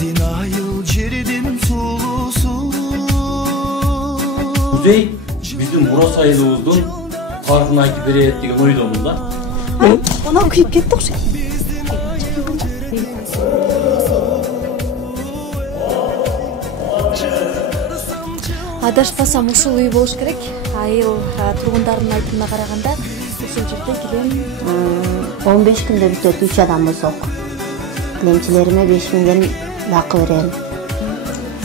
биздин айыл жердин сулусу. Кузей биздин Мурас айылыбыздын тарыхын айтып берет деген ойдомун да. Ona kuyup ketти окшойт. Адашпасам ушул үй болуш керек. Айыл тургундарынын айтымына караганда ушул жерде килем 15 күндө бүтөт, 3 адам болсок. Килемчилериме 5 миңден акы берем.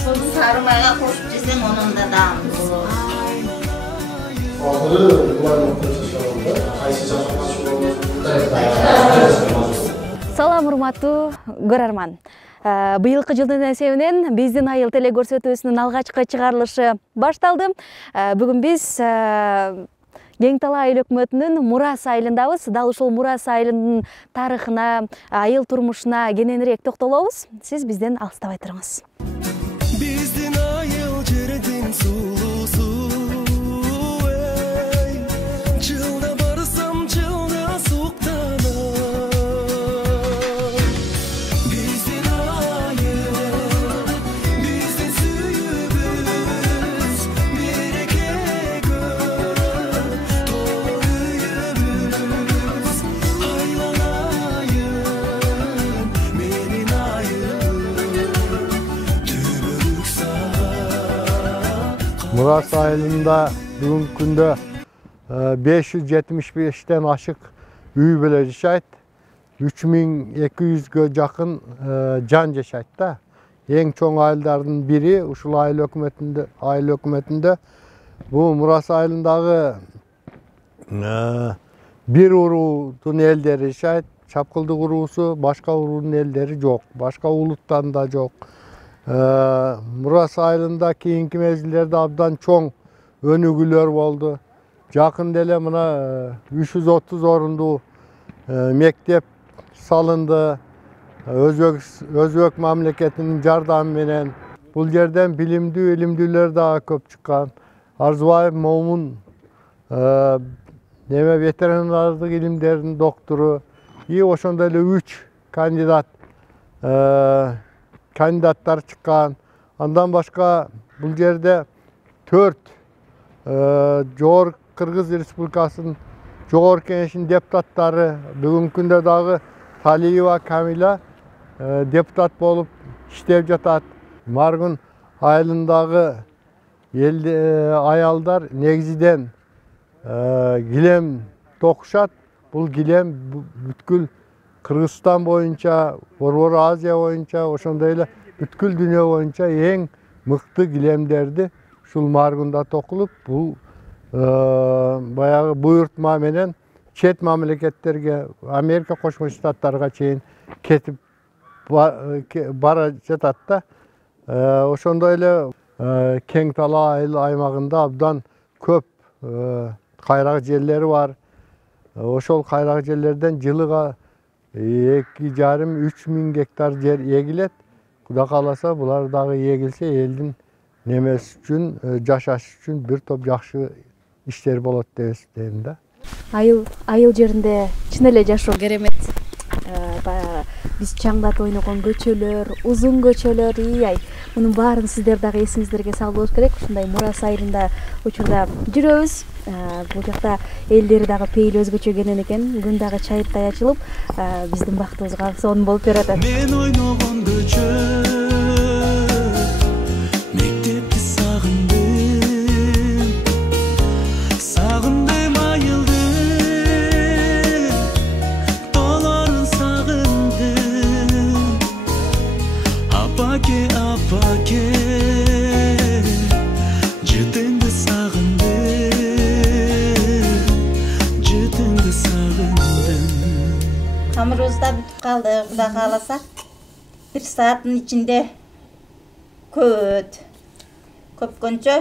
Ошол сарымайга кошуп жесең онун да даамы болот. Акыры булардын көчөсүндө кайсы жашоого Салам урматтуу көрөрман. Быйылкы жылдын эсебинен биздин айыл телекөрсөтүүсүнүн алгачкы чыгарылышы башталды. Бүгүн биз Кең Талаа айыл өкмөтүнүн Мурас айылындабыз. Дал ушул Мурас айылынын тарыхына, айыл турмушуна кененирээк токтолобуз. Сиз бизден алыстабай туруңуз. Биздин айыл жердин сулусу. Жылда барсам жылда суктанам. Биздин айыл, биздин сүйүүбүз, берекеге толы үйүбүз. Айланайын, менин айылым, түбөлүк саат. Мурас айылында бүгүнкү күндө 575-тен ашык үй беле жашайт. 3200-гө жакын жан жашайт да. Эң чоң айылдардын бири ушул айыл өкмөтүндө. Бул Мурас айылындагы бир уруудун элдери жашайт. Чапкылдык уруусу, башка уруунун элдери жок. Башка улуттан да жок. Мурас айылында кийинки мезгилдерде абдан чоң өнүгүүлөр болду. Жакын деле мына 330 орундуу мектеп салынды. Өзбек мамлекетинин жардамы менен бул жерден билимдүү илимдүүлөр дагы көп чыккан. Арзыбаев Момун ветеринардык илимдердин доктору и ошондой эле 3 кандидаттар чыккан. Андан башка бул жерде 4 Жогорку Кыргыз Республикасынын Жогорку Кеңешинин депутаттары, бүгүнкү күндө дагы Талиева Камила депутат болуп иштеп жатат. Маргун айылындагы аялдар негизиден килем токушат. Бул килем бүткүл Кыргызстан боюнча, Борбор Азия боюнча, ошондой эле бүткүл дүйнө боюнча эң мыкты килемдерди ушул Маргунда токулуп, бул баягы буйртма менен чет мамлекеттерге, Америка Кошмо Штаттарга чейин кетип бара жатат да. Ошондой эле Кең Талаа айыл аймагында абдан көп кайрак жерлери бар. Ошол кайрак жерлерден жылыга 2,5–3 миң гектар жер эгилет. Кудай кааласа булар дагы эгилсе элдин немesi үчүн, жашаш үчүн бир топ жакшы иштер болот деп эсептейм да. Айыл жеринде чын эле жашоо керемет. Биз чаңдатып ойногон көчөлөр, узун көчөлөр, мунун баарын сиздер дагы эсиңиздерге салып болуш керек. Ушундай Мурас айылында учурда жүрөбүз. Бул жакта элдери дагы пейили өзгөчө экенин экен. Күн дагы чайыртай ачылып, биздин бактыбызга сонун болуп берип атат. Мен ойногон көчө, мектепти сагындым, сагындым айылды, тоолорун сагындым. Апаке, апаке, жытыңды сагындым, жытыңды сагындым. Камырыбыз да бүтүп калды, Кудай кааласа. 1 сааттын ичинде көпкөнчө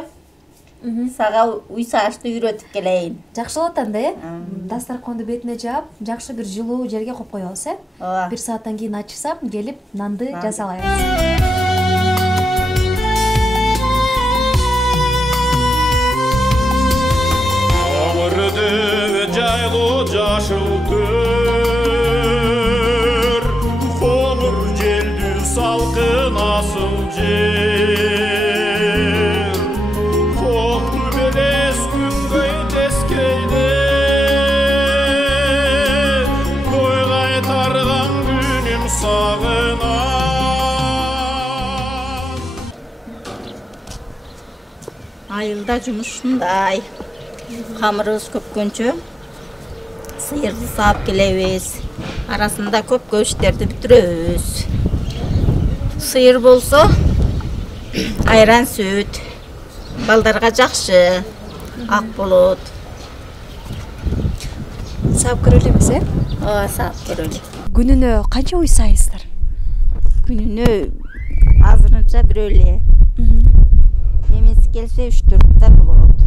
сага уй саашты үйрөтүп келейин. Жакшы болот анда, дастарканды бетине жаап, жакшы бир жылуу жерге коюп коебуз, 1 сааттан кийин ачсам, келип нанды жаса алабыз. Жайлуу жашыл көр, коңур желдүү salkın asıl jir koktu beles küngöy teskeyde koy kaytargan günüm sağınan. Ayılda жұмыс ушундай. Камырыбыз көпкөнчө сыйырды саап келебиз. Арасында көп көчтөрдү бүтүрөбүз. Сыйыр болсо айран сүт, балдарга жакшы, ак болот. Саап көрөлү эмес, Ооба, саап көрөлү. Күнүнө канча уй сайсыздар? Күнүнө азырынча бирөө эле. Эмеси келсе 3-4 болот.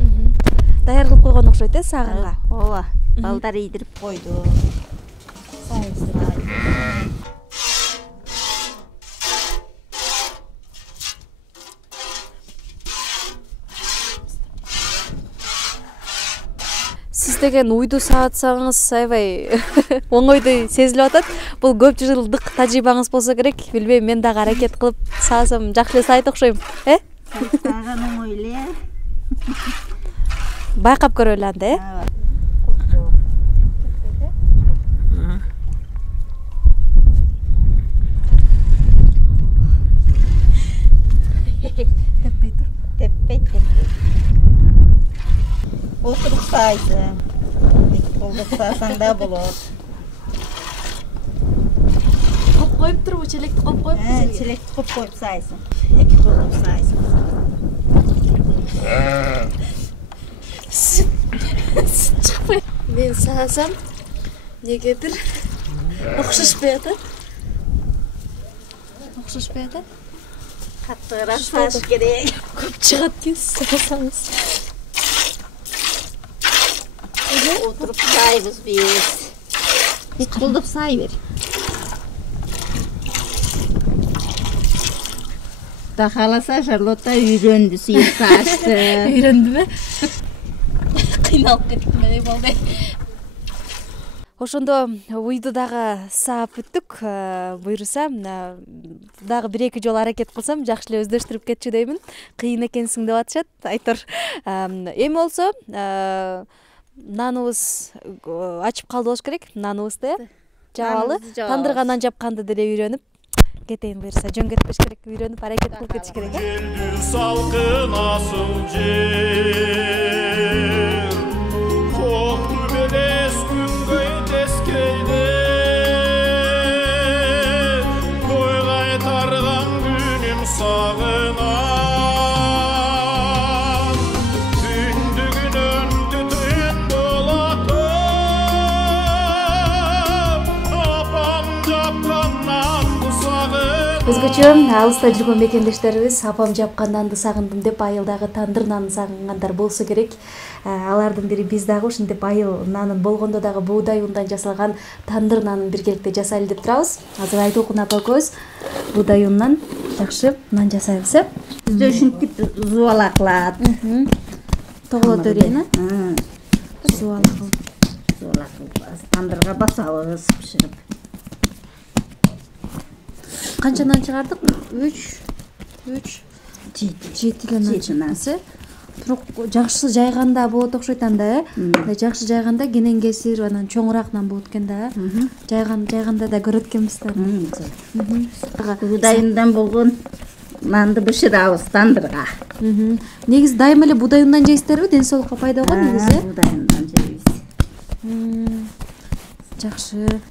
Даяр кылып койгон окшойт сагынга. Ооба, балдар ийдирип койду. Сиз деген уйду саатсаңыз аябай оңойдой сезилип атат. Бул көп жылдык тажрыйбаңыз болсо керек. Билбейм, мен дагы аракет кылып саасам жакшы эле сайт окшойм, Саган оңой эле. Байкап көрөлү анда, Теппейт. Отуруп сайсың. Колдоп саасаң да болот. Коп коюп туруп, челекти коп коюп. Челекти коп коюп сайсың. 2 колдоп сайсың. Чыкпай. Мен саасам негедир окшошпой атат. Каттыгыраак сааш керек. Көп чыгат экен саасаңыз. Отуруп сайбыз биз. Колдоп сай бер. Да кааласа Шарлотта үйрөндү, сыйыр саашты. Үйрөндүмбү? Кыйналып кеттим эле болду. Ошондо уйду дагы саап бүттүк. Буйруса, дагы 1-2 жолу аракет кылсам жакшы эле өздөштүрүп кетчү деймин. Кыйын экенсиң деп атышат, Айтор. Эми болсо, наныбыз ачып калды болуш керек. Наныбызды жабалы, тандырга нан жапканды деле үйрөнүп кетейин буйруса. Жөн кетпеш керек, үйрөнүп аракет кылып кетиш керек. Geldi salkın asıl jir koktu beles küngöy teskeyde koy kaytargan günüm sağınan. Tündüğünün tütün bolatım apam japkandan bu sağın. Өзгөчө алыста жүргөн мекендештерибиз апам жапкан нанды сагындым деп айылдагы тандыр нанын сагынгандар болсо керек. Алардын бири биз дагы ушинтип айыл нанын болгондо дагы буудай ундан жасалган тандыр нанын биргеликте жасайлы деп турабыз. Азыр Айтолкун апа экөөбүз буудай ундан жакшы нан жасайбыз, Бизде ушинтип зубала кылат. Тоголот өрөйүн, зубала кылып. Тандырга басабыз пиширип. Канча нан чыгардык? 7 эле нан чыкты. Бирок жакшы жайганда болот окшойт анда, жакшы жайганда кенен кесир, анан чоңураак нан болот экен да. Жайганда да көрөт экенбиз да. Будайындан болгон нанды бышырабыз тандырга. Негизи дайыма эле буудай ундан жейсиздерби? Ден соолукка пайда болгон негизи. Будайындан жейбиз. Жакшы.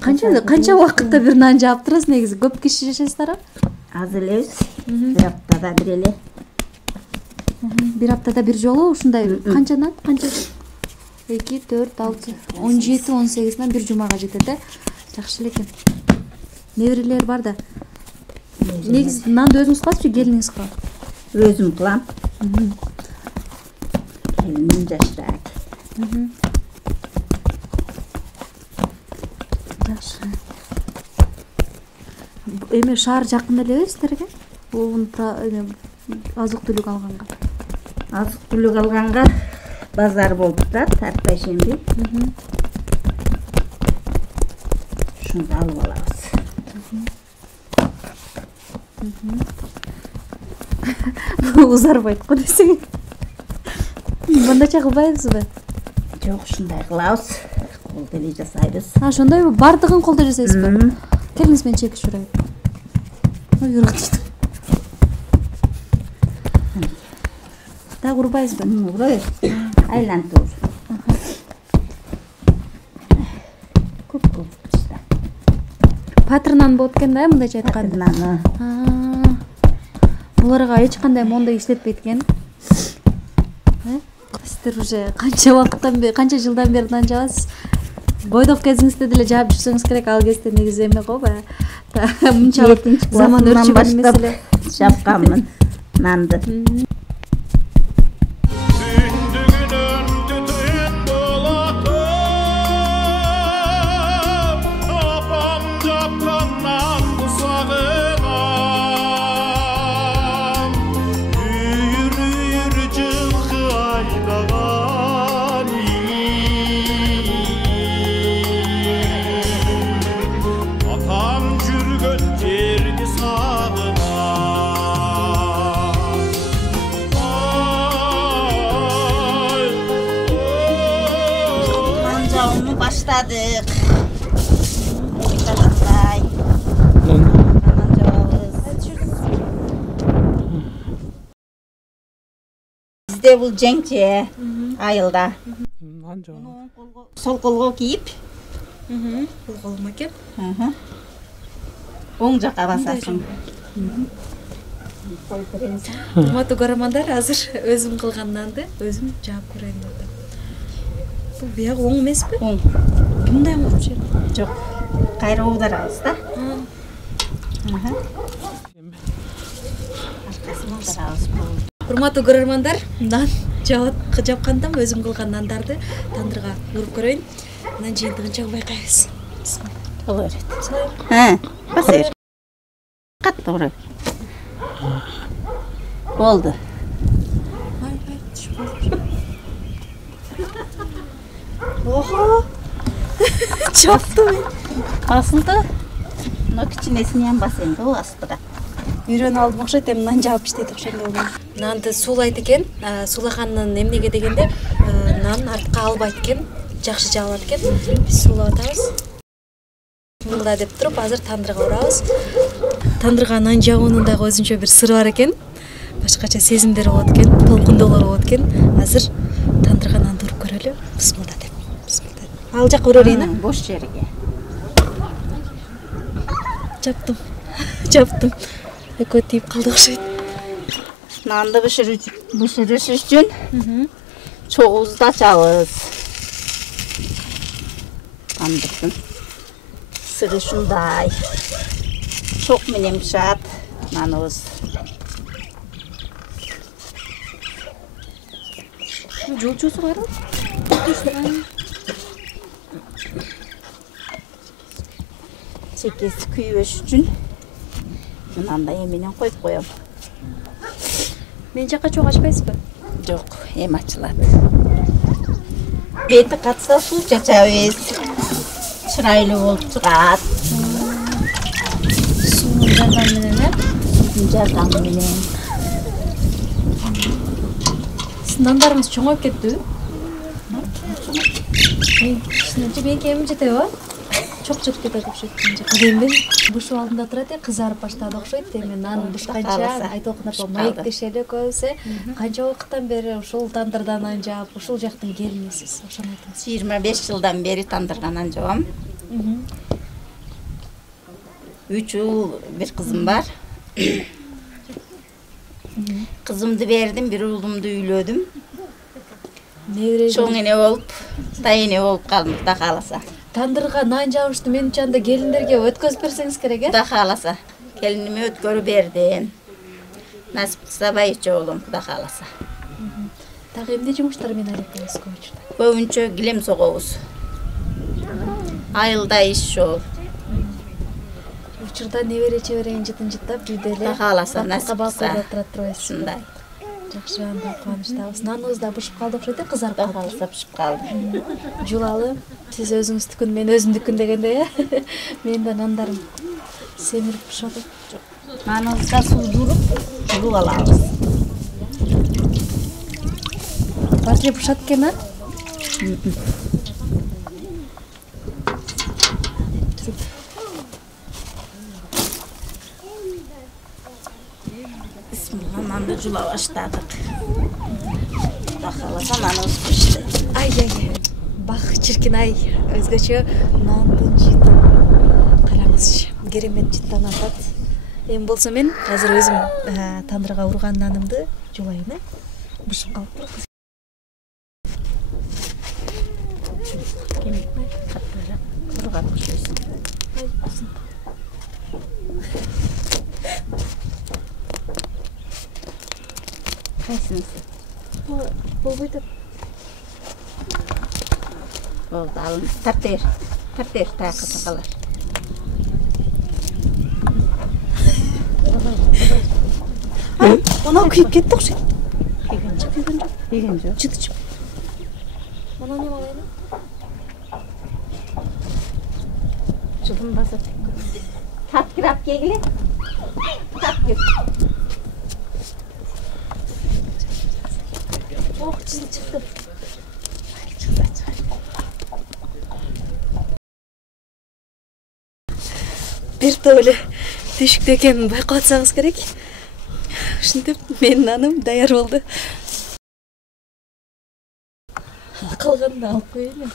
Канча убакытта бир нан жаап турасыз негизи? Көп киши жашайсыздарбы? Аз элебиз. Бир аптада бир эле. Bir haftada bir жолу ушундай канча нан? Канча? 2, 4, 6, 17, 18 bir жумага жетет, жакшы эле экен. Неберелер бар да. Негизи нанды өзүңүз кыласызбы, келиниңиз кылат? Өзүм кылам. Келиним жаштайт. Жакшы. Эми шаар жакын элеби сиздерге? Бул азык түлүк алганга. Азык түлүк алганга базар болуп турат, тарта шемби. Шунда алып алабыз. Узарбайт го десең. Мындайча кылбайбызбы? Жок, ушундай кылабыз. Кол деле жасайбыз. Ошондойбу, бардыгын колдо жасайсызбы? Келиңиз мен чекип жүрөйүн. Юргат. Так урбайсызбы? Урайбыз. Айлантып. Көп. Патрынан болот экен да, мындайча айтканда. Патрынан. Буларга эч кандай мондой иштетпейт экен. Сиздер уже канча убакыттан бери, канча жылдан бери нан жабасыз? Бойдок кезиңизде деле жаап жүрсөңүз керек, ал кезде негизи эме го баягы. Мынчалык заман өрчүгөн эмес эле. Жапканмын нанды. Başladık. Başlay. Bizde bu cenkçe ayılda. Sol kolga kiyip. Бул колум экен. Оң жакка басасың. Урматтуу көрөрмандар, азыр өзүм кылган нанды өзүм жаап көрөйүн деп атам. Бул биягы оң эмеспи? Оң. Мындай кылып жүрөм. Жок. Кайра оодарабыз да. Урматтуу көрөрмандар, нан жапкандам өзүм кылган нандарды тандырга уруп көрөйүн. Анан жыйынтыгынча байкайбыз. Басыр. Катты урай. Болду. Ого! Чаптым. Басылды. Мына кичинесинен бас энди о астыга. Үйрөнүп алдым окшойт, эми нан жаап иштейт окшондой болду. Нанды суулайт экен. Суулаганын эмнеге дегенде, нан артка албайт экен, жакшы жаалат экен. Биз суулап атабыз. Мында деп туруп, азыр тандырга урабыз. Тандырга нан жабуунун дагы өзүнчө бир сыры бар экен. Башкача сезимдери болот экен, толкундоолор болот экен. Азыр тандырга нанды уруп көрөлү. Бисмилла деп. Бисмилла. Ал жакка урайын. Бош жерге. Жаптым. Жаптым. Экөө тийип калды окшойт. Нанды бышырыш үчүн чогубузду ачабыз. Тандырдын сыры ушундай. Чок менен бышат наныбыз. Жолчусу барбы? Чекеси күйбөш үчүн мынандай эменен коюп коем. Мен жакка чок ачпайсызбы? Жок, эми ачылат. Бети катса суу чачабыз. Чырайлуу болуп чыгат. Суунун жардамы менен, Суунун жардамы менен. Сиздин нандарыңыз чоңоюп кеттиби? Мен кемим жетеби? Чок чыгып кетет окшойт. Кадимден бушуу алдында турат, кызарып баштады окшойт. Эми нан бышканча айтылган апа маектешели көбүсү. Канча убакыттан бери ушул тандырдан нан жаап, ушул жактын келинисиз? Ошону айтыңыз. 25 жылдан бери тандырга нан жабам. 3 жыл бир кызым бар. Кызымды бердим, бир уулумду үйлөдүм. Чоң эне болуп, тайыне болуп калдым, Кудай кааласа. Тандырга нан жабышты мен чанда келиндерге өткөзүп берсеңиз керек, Кудай кааласа. Келиниме өткөрүп бердим. Насип кылса байычы болом, Кудай кааласа. Так эмне жумуштар менен алектебиз көбүнчө? Көбүнчө килем согобуз. Айылда иш жол. Учурда небере чебереңин жытын жыттап үйдө эле. Кудай кааласа насип кылса. Турат турбайсыз. Ушундай. Жакшы, анда кубанычтабыз. Наныбыз да бышып калды окшойт, кызарып Кудай калды. кааласа бышып калды. Жулалы. Сиз өзүңүздүкүн, мен өзүмдүкүн дегендей, Менин да нандарым Семирип пышады. Наныбызга суздуруп, жууп алабыз. Баары эле пышат экен, а? Бисмилла, нанды жула баштадык. Кудай кааласа наныбыз пишти. Ай, бах чиркин ай, өзгөчө нандын жыты. Караңызчы, керемет жыттан атат. Эми болсо мен азыр өзүм тандырга урган нанымды жулайын, бышып калыптыр. Кайсыңыз? Болбойт. Болду, алын. Тартер, таяққа тақалар. Мына күйүп кетти окшойт. Күйген жок. Жыты. Мына не алайын? Жылын басат. Таткырап кегіле. Таткыр. Ох, жыты чыкты. Бир топ эле түйшүктө экенин байкап атсаңыз керек. Ушинтип менин наным даяр болду. Калганын алып коеюн.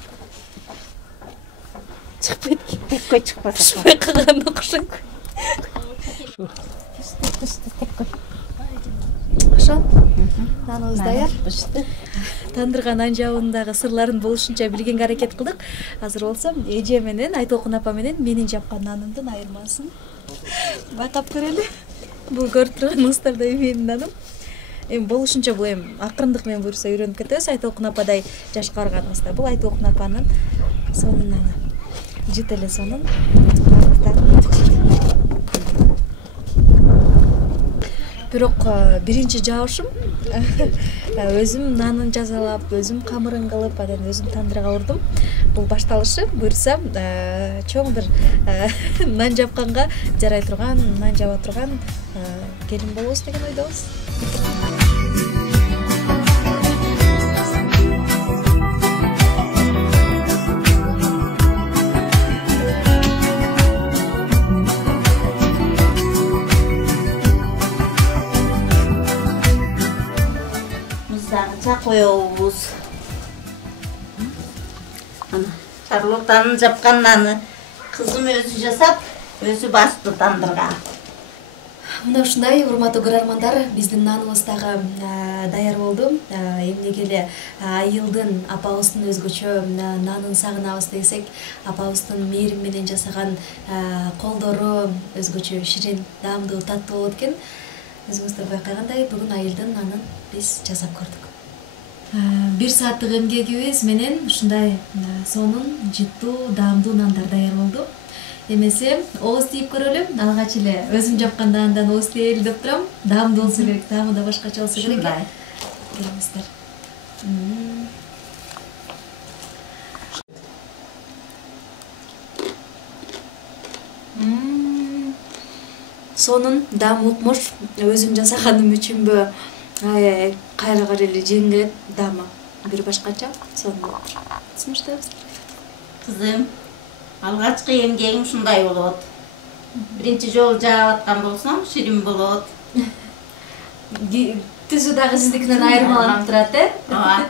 Чыкпайт. Теккой чыкпаса. Чыкпай калганына окшойт. Ошо. Наныбыз даяр. Тандырга нан жабуудагы сырларын болушунча билгенге аракет кылдык. Азыр болсо эже менен Айтолкун апа менен менин жапкан нанымдын айырмасын байкап көрөлү. Бул көрүп турганыңыздардай менин наным. Эми болушунча бул эми акырындык менен буюрса үйрөнүп кетебиз. Айтолкун ападай жашка барганыбызда бул Айтолкун апанын сонун наны. Жыт эле сонун. Бирок биринчи жабышым өзүм нанын жазалап, өзүм камырын кылып, анан өзүм тандырга урдум. Бул башталышы буюрса чоң бир нан жапканга жарай турган, нан жаба турган келин болобуз деген ойдобуз. Муздагыча коебуз. Ана, Шарлотанын жапкан наны кызым өзү жасап, өзү басты тандырга. Мына ушундай урматтуу көрөрмандар, биздин наныбыз дагы даяр болду. Эмнеге эле айылдын апабыздын өзгөчө нанын сагынабыз десек, апабыздын мээрим менен жасаган колдору өзгөчө ширин, даамдуу, таттуу болот экен. Өзүңүздөр байкагандай, бүгүн айылдын нанын биз жасап көрдүк. 1 сааттык эмгегибиз менен ушундай сонун, жыттуу, даамдуу нандар даяр болду. Эмесе, ооз тийип көрөлү. Алгач эле өзүм жапкан нандан ооз тийели деп турам. Даамдуу болсо керек, даамы да башкача болсо керек. Келиңиздер. Сонун, даам укмуш, өзүм жасаганым үчүнбү? Кайра эле жегим келет, даамы бир башкача, сонун болуп тур. Түсүнүштүбүз. Кызым, алгачкы эмгегиң ушундай болот. Биринчи жолу жаап аткан болсоң, ширин болот. Түзү дагы сиздикинен айырмаланып турат, Ооба.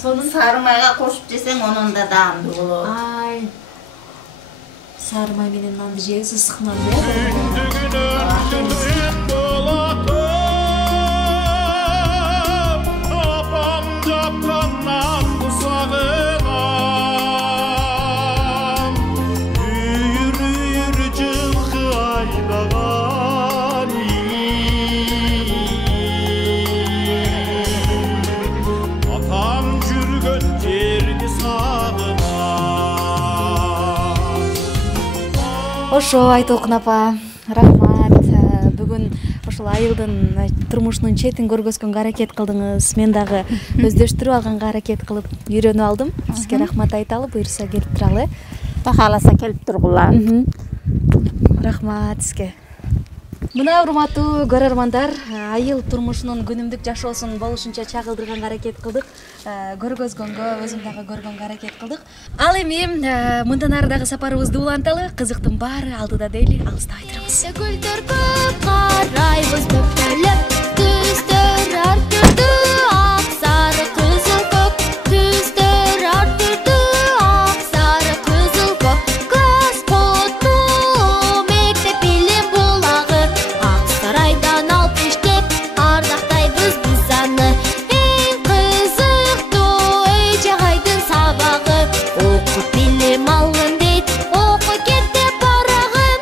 Сонун Сары майга кошуп жесең, онун да даамдуу болот. Ай. Сары май менен нанды жейбиз, ысык нан. Түндүгүн болот. Апам жапканнан сагынам. Үйүр жылкы айдаган. Атам жүргөн жерди сагынам. Ошо Айтолкун апа, рахмат. Бүгүн ошол айылдын турмушунун четин көргөзгөнгө аракет кылдыңыз. Мен дагы өздөштүрүп алганга аракет кылып үйрөнүп алдым. Сизге рахмат айталы, буюрса келип туралы. Кудай кааласа келип тургула. Рахмат сизге. Мына урматтуу көрөрмандар, айыл турмушунун күнүмдүк жашоосун болушунча чагылдырганга аракет кылдык. Көргөзгөнгө, өзүм дагы көргөнгө аракет кылдык. Ал эми мындан ары дагы сапарыбызды уланталы, кызыктын баары алдыда дейли, алыстабай турабыз. Гүлдөр көп карайбыз көктөлөп, түстөр артырды, ак сары кызыл көк, түстөр артырды, ак сары кызыл көк. Класс котту, мектеп билим булагы, ак сарайдан алып иштеп, ардактайбыз биз аны. Эң кызыктуу үй жагайдын сабагы, окуп билим алгын дейт, окуй кет деп барагын.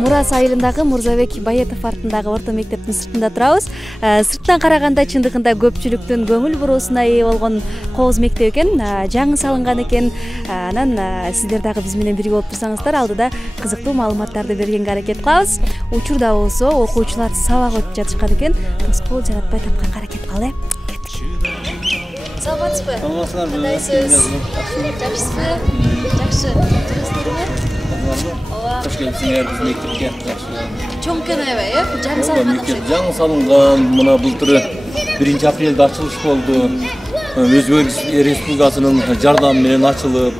Мурас айылындагы Мурзабек Баетов атындагы орто мектептин сыртында турабыз. Сырттан караганда чындыгында көпчүлүктүн көңүл буруусуна ээ болгон кооз мектеп экен, жаңы салынган экен. Анан сиздер дагы биз менен бирге болуп турсаңыздар, алдыда кызыктуу маалыматтарды бергенге аракет кылабыз. Учурда болсо окуучулар сабак өтүп жатышкан экен. Тоскоол жаратпай тапканга аракет кылалы. Саламатсызбы? Саламатсыздарбы? Кандайсыз? Жакшысызбы? Жакшы. Турасыздарбы? Хош келипсиңер биз мектепке. Жакшы. Чоң экен аябай, жаңы салынган Мектеп жаңы салынган, мына былтыры 1 апрелде ачылыш болду. Өзбек Республикасынын жардамы менен ачылып,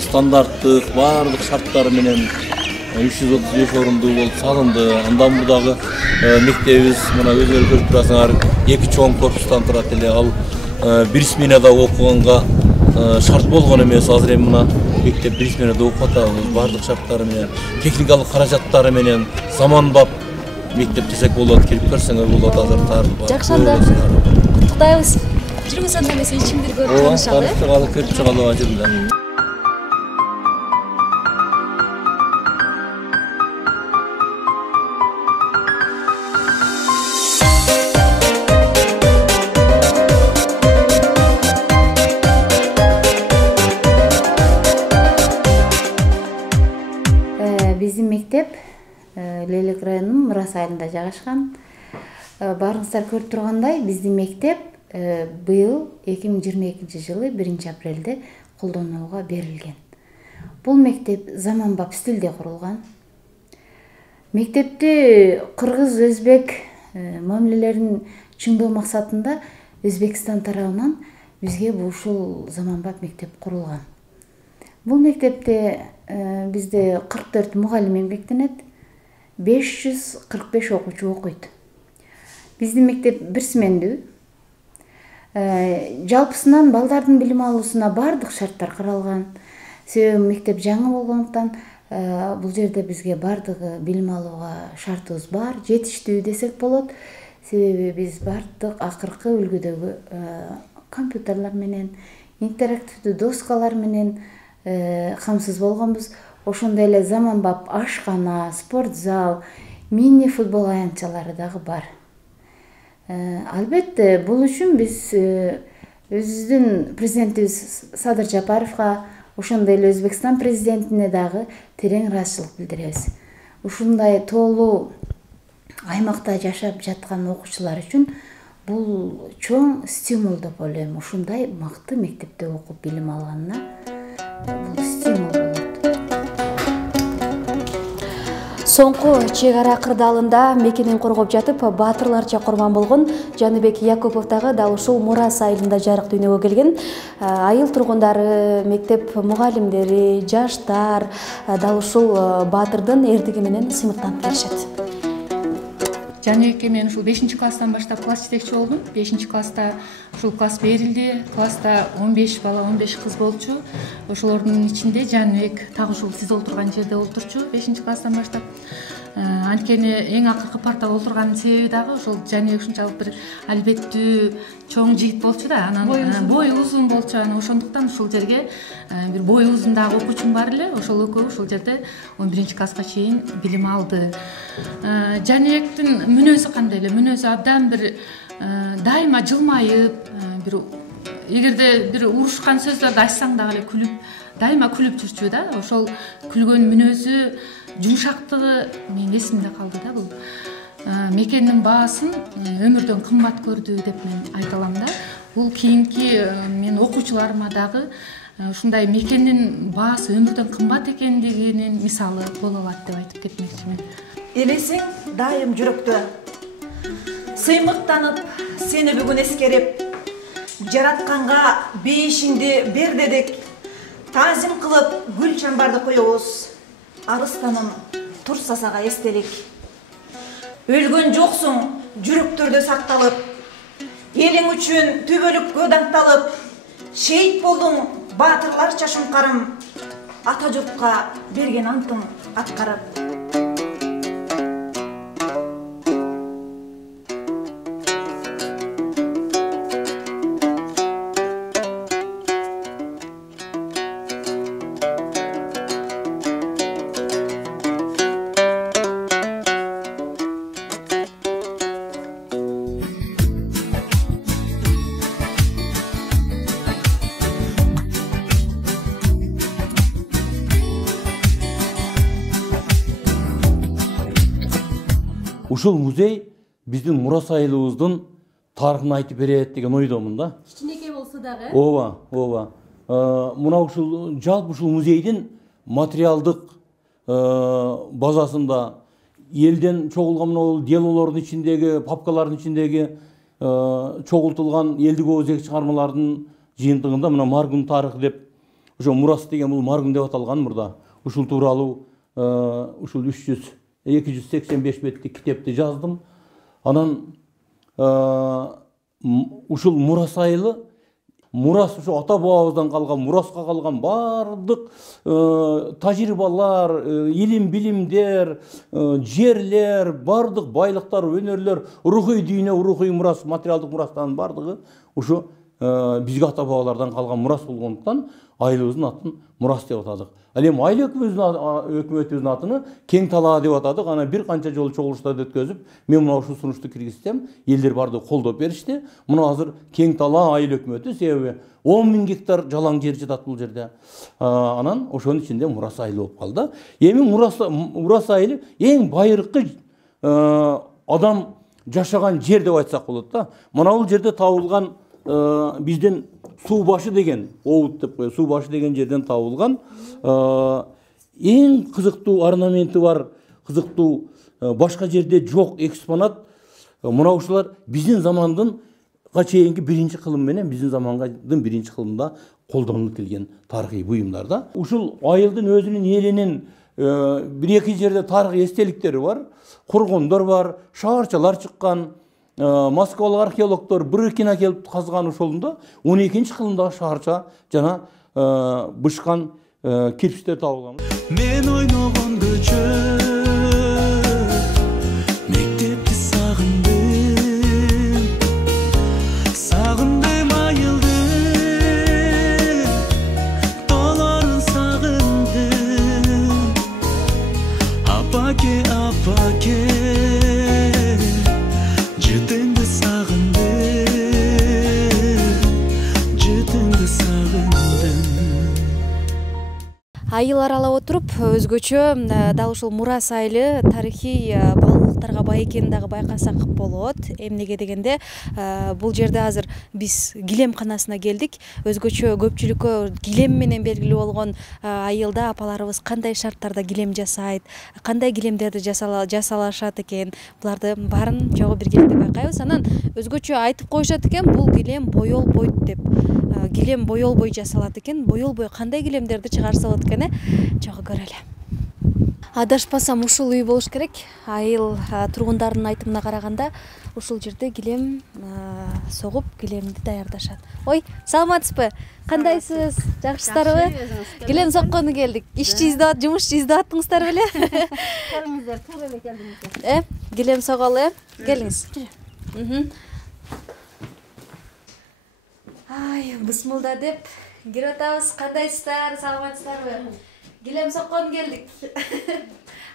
стандарттык баардык шарттары менен 335 орундуу болуп салынды. Андан дагы мектебибиз мына өзүңөр көрүп турасыңар, 2 чоң корпустан турат эле. Ал бир сменада окуганга шарт болгон эмес. Азыр эми мына мектеп бир сменада окуп атабыз. Баардык шарттары менен, техникалык каражаттары менен заманбап мектеп десек болот. Келип көрсөңөр болот. Азыр тартып. Жакшы анда. Куттуктайбыз. Жүрүңүз анда эмесе ичимдир көрүп танышалы. Танышалы, көрүп чыгалы ажырда. Биздин мектеп Лейлек районунун Мурас айылында жайгашкан. Баарыңыздар көрүп тургандай, биздин мектеп быйыл 2022 жылы 1 апрелде колдонууга берилген. Бул мектеп заманбап стилде курулган. Мектепти кыргыз, өзбек мамилелерин чыңдоо максатында Өзбекстан тарабынан бизге ушул заманбап мектеп курулган. Бул мектепте бизде 44 мугалим эмгектенет, 545 окуучу окуйт. Биздин мектеп бир смендүү. Жалпысынан балдардын билим алуусуна баардык шарттар каралган. Себеби мектеп жаңы болгондуктан бул жерде бизге баардык билим алууга шартыбыз бар, жетиштүү десек болот. Себеби биз баардык акыркы үлгүдөгү компьютерлер менен, интерактивдүү доскалар менен камсыз болгонбуз. Ошондой эле заманбап ашкана, спортзал, мини футбол аянтчалары дагы бар. Албетте, бул үчүн биз өзүбүздүн президентибиз Садыр Жапаровго, ошондой эле Өзбекстан президентине дагы терең ыраазычылык билдиребиз. Ушундай тоолуу аймакта жашап жаткан окуучулар үчүн бул чоң стимул деп ойлойм. Ушундай мыкты мектепте окуп билим алганына бул стимул болот. Соңку чек ара кырдаалында мекенин коргоп жатып, баатырларча курман болгон Жаныбек Якупов дагы дал ушул Мурас айылында жарык дүйнөгө келген. Айыл тургундары, мектеп мугалимдери, жаштар дал ушул баатырдын эрдиги менен сыймыктанып келишет. Жаныбекке мен ушул 5-класстан баштап класс жетекчи болдум. 5-класста ушул класс берилди. Класста 15 бала, 15 кыз болчу. Ошолордун ичинде Жаныбек так ушул сиз олтурган жерде олтурчу 5-класстан баштап. Анткени эң акыркы партага олтурганын себеби дагы ошол Жаныбек ушунчалык бир албеттүү чоң жигит болчу да. Анан бою узун болчу. Анан ошондуктан ушул жерге бир бою узун дагы окуучум бар эле. Ошол экөө ушул жерде 11-класска чейин билим алды. Жаныбектин мүнөзү кандай эле? Мүнөзү абдан бир дайыма жылмайып, бир эгерде бир урушкан сөздөрдү айтсаң дагы эле күлүп, дайыма күлүп жүрчү да. Ошол күлгөн мүнөзү, жумшактыгы менин эсимде калды да бул. мекендин баасын өмүрдөн кымбат көрдү деп мен айта алам да. Бул кийинки мен окуучуларыма дагы ушундай мекендин баасы өмүрдөн кымбат экендигинин мисалы боло алат деп айтып кетмекчимин. Элесиң дайым жүрөктө. Сыймыктанып, сени бүгүн эскерип, жаратканга бейишиңди бер дедик. Таазим кылып гүл чамбарды коебуз. Арыстаным турса сага эстелик. Өлгөн жоксуң жүрөктөрдө сакталып, элиң үчүн түбөлүккө даңкталып, шейит болдуң баатырларча шуңкарым, ата журтка берген антың аткарып. Ушул музей биздин мурас айылыбыздын тарыхын айтып берет деген ойдомун да. Кичинекей болсо дагы. Ооба. Мына ушул жалпы ушул музейдин материалдык базасында элден чогулган мына делолордун ичиндеги, папкалардын ичиндеги чогултулган элдик өзек чыгармалардын жыйынтыгында мына Маргун тарыхы деп, ошо мурас деген бул Маргун деп аталган мурда. Ушул тууралуу ушул 285 беттик китепти жаздым. Анан ушул мурас айылы, мурас ушу ата бабабыздан калган, мураска калган бардык тажрыйбалар, илим билимдер, жерлер, бардык байлыктар, өнөрлөр, рухий дүйнө, рухий мурас, материалдык мурастан бардыгы ушу бизге ата бабалардан калган мурас болгондуктан айылыбыздын атын мурас деп атадык. Ал эми айыл өкмөтүбүздүн атыны Кең Талаа деп атадык. Ана бир канча жолу чогулуштарды өткөзүп, мен мына ушул сунушту киргизсем, элдер барды колдоп беришти. Мына азыр Кең Талаа айыл өкмөтү, себеби 10 000 гектар жалаң жер жатат бул жерде. Анан ошонун ичинде мурас айылы болуп калды. Эми мурас айылы эң байыркы адам жашаган жер деп айтсак болот да. Мына бул жерде табылган биздин суу башы деген, оот деп коет, суу башы деген жерден табылган эң кызыктуу орнаменти бар, кызыктуу башка жерде жок экспонат. Мына ушулар биздин замандын чейинки биринчи кылым менен биздин замандын биринчи кылымында колдонулуп келген тарыхый буюмдар да. Ушул айылдын өзүнүн элинин бир-эки жерде тарыхый эстеликтери бар, кургондор бар, шаарчалар чыккан. Москвалык археологдор Брыкин келип казган ошолунда 12-нчи кылымдагы шаарча жана бышкан кирпичтер табылган. Мен ойногон көчө мектепти сагындым, сагындым айылды, тоолорун сагындым. Апаке, жытыңды сагындым, жытыңды сагындым. Айыл аралап отуруп өзгөчө дал ушул мурас айылы тарыхый баалуулуктарга бай экенин дагы байкасак болот. Эмнеге дегенде бул жерде азыр биз килемканасына келдик. Өзгөчө көпчүлүккө килем менен белгилүү болгон айылда апаларыбыз кандай шарттарда килем жасайт, кандай килемдерди жасалашат экен, буларды баарын чогуу биргеликте байкайбыз. Анан өзгөчө айтып коюшат экен, бул килем боелбойт деп. Килем боелбой жасалат экен. Боелбой кандай килемдерди чыгарса болот экен, чогуу көрөлү. Адашпасам ушул үй болуш керек. Айыл тургундарынын айтымына караганда ушул жерде килем согуп, килемди даярдашат. Ой, саламатсызбы? Кандайсыз? Жакшысыздарбы? Килем соккону келдик. Ишчи издеп, жумушчу издеп аттыңыздар беле? Келиңиздер, туура эле келдиңиздер. Килем согалы, келиңиз. Ай, бысмылда деп кирип атабыз. Кандайсыздар? Саламатсыздарбы? Килем соккону келдик.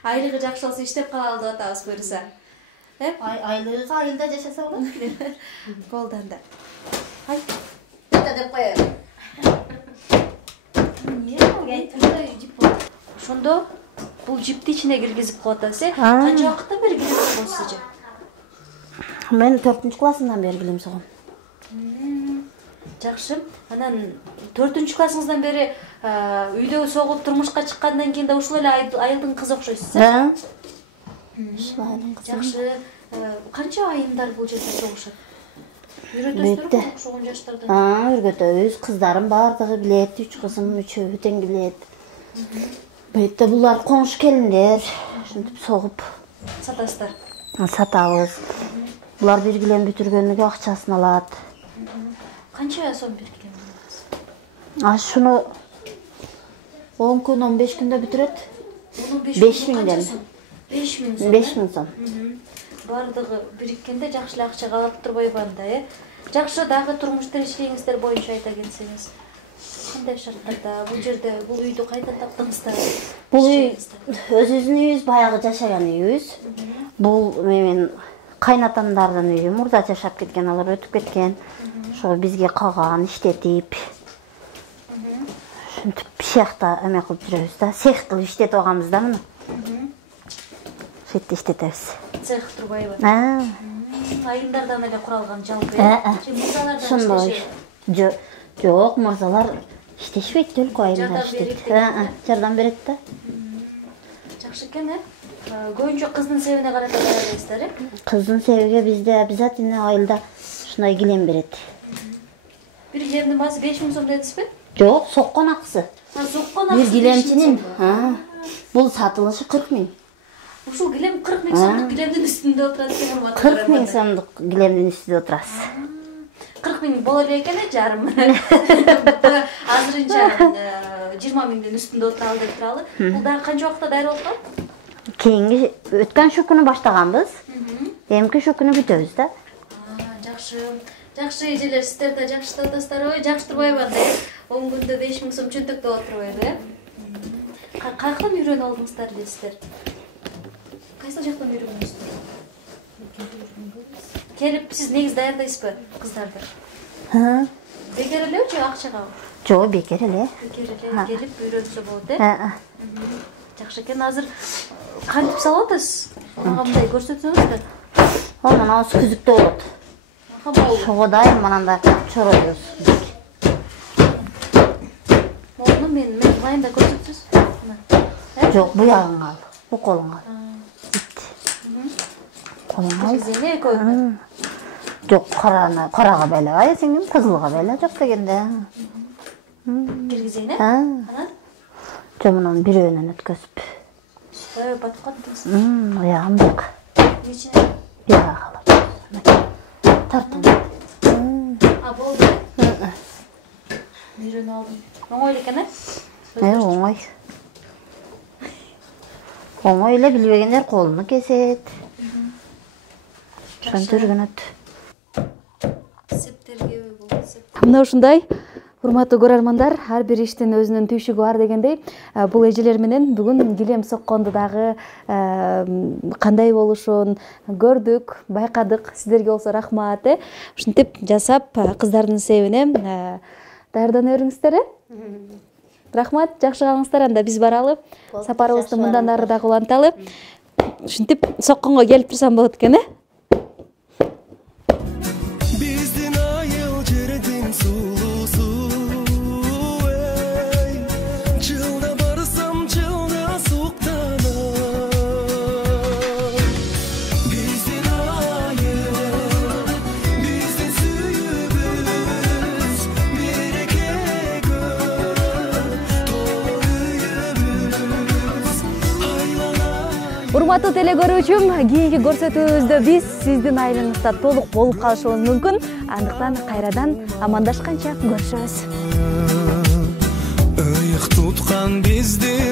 Айлыгы жакшы болсо иштеп калалы деп атабыз буюрса. Айлыгы айылда жашаса болот. Болду анда. Ай, бета деп коелу. Ошондо бул жипти ичине киргизип коет атасыз, канча убакыттан бери килем согосуз же? Мен 4-классымдан бери билем согом. Жакшы. Анан 4-классыңыздан бери үйдө согуп турмушка чыккандан кийин да ушул эле айылдын кызы окшойсуз, э? Ушул айылдын кызы. Жакшы. Канча айымдар бул жерде согушат? Үйрөтөсүзбү окшогон жаштардан? Үйрөтөбүз. Кыздарым бардыгы билет, 3 кызым, 3-өө тең билет. Бетте булар коңшу келиндер. Ушинтип согуп сатасыздар. Сатабыз. Булар 1 килем бүтүргөнгө акчасын алат. Канча сом 1 килем? Шуну 10 күн, 15 күндө бүтүрөт. 5000ден. 5000 сом. Бардыгы бириккенде жакшы эле акча калып турбайбы анда, э? Жакшы, дагы турмуш тиричилигиңиздер боюнча айта кетсеңиз. Кандай шарттарда бул жерде бул үйдү кайдан таптыңыздар? Бул үй өзүбүздүн үйүбүз, баягы жашаган үйүбүз. Бул менин кайнатамдардын үйү, мурда жашап кеткен, алар өтүп кеткен. Ошо бизге калган, иштетип. Ушинтип бишакта эме кылып жүрөбүз да, цех кылып иштетип алганбыз да муну. Ошентип иштетебиз. Цех турбайбы? Айымдардан эле куралган жалпы, э? Ошондой. Жок, мырзалар иштешпейт, өлкө айымдар иштейт. Жардам берет да. Жакшы экен, э? Көбүнчө кыздын себине карата даярдайсыздар, э? Кыздын себиге бизде обязательно айылда ушундай килем берет. Бир килемдин баасы 5000 сом дедизби? Жок, соккон акысы. Соккон Бир акысы. килемчинин. Бул сатылышы 40 000. Ушул килем 40 000 сомдук килемдин үстүндө отурат экен, урматтуу 40 000 сомдук килемдин үстүндө отурасыз. 40 000 боло эле экен, жарым. Азырынча 20 000дин үстүндө отуралы деп туралы. Бул дагы канча убакытта даяр болуп калат? Кийинки өткөн шукуну баштаганбыз. Эмки шукуну бүтөбүз да. Жакшы. Жакшы эжелер, сиздер да жакшы татасыздар, жакшы турбайбы анда? 10 күндө 5000 сом чөнтөктө отурбайбы, э? Каяктан үйрөнүп алдыңыздар дейсиздер? Кайсы жактан үйрөнгөнсүздөр? Келип сиз негиз даярдайсызбы кыздарды? Бекер эле же акчага? Жок, бекер эле. Бекер эле келип үйрөнсө болот, э? Жакшы экен. Азыр кантип салып атасыз? Мага мындай көрсөтсөңүздөр. Мына күзүктө болот. Ошого дайым мынандай чороюбуз. Мону мен кылайын да көрсөтсөз. Жок, буягың ал. Бу колуң ал. Колуң ал. Киргизене экөө. Жок, карага байлабай, сиңдим кызылга байла, жок дегенде. Киргизене? Анан? Жок, мунун бирөөнөн өткөзүп. Батып калдыңыз. Аягым жок. Нечине? Бияга калат. Тартым. Болду. Үйрөнүп алдым. Оңой экен, э? Оңой. Оңой эле, билбегендер колуну кесет. Ошентип үйрөнөт. Септерге болот. Мына ушундай урматтуу көрөрмандар, ар бир иштин өзүнүн түйшүгү бар дегендей, бул эжелер менен бүгүн килем сокконду дагы кандай болушун көрдүк, байкадык. Сиздерге болсо рахмат, э? Ушинтип жасап кыздардын себине даярдана бериңиздер, э? Рахмат, жакшы калыңыздар. Анда биз баралы. Сапарыбызды мындан ары дагы уланталы. Ушинтип сокконго келип турсам болот экен, э? Биздин айыл жердин сулуусу, жылда барсам жылда суктанам. Биздин айыл, биздин сүйүүбүз, берекеге толы үйүбүз, айланайын. Урматтуу теле көрүүчүм, кийинки көрсөтүүбүздө биз сиздин айылыңызда толук болуп калышыбыз мүмкүн. Андыктан кайрадан амандашканча көрүшөбүз. Ыйык туткан биздин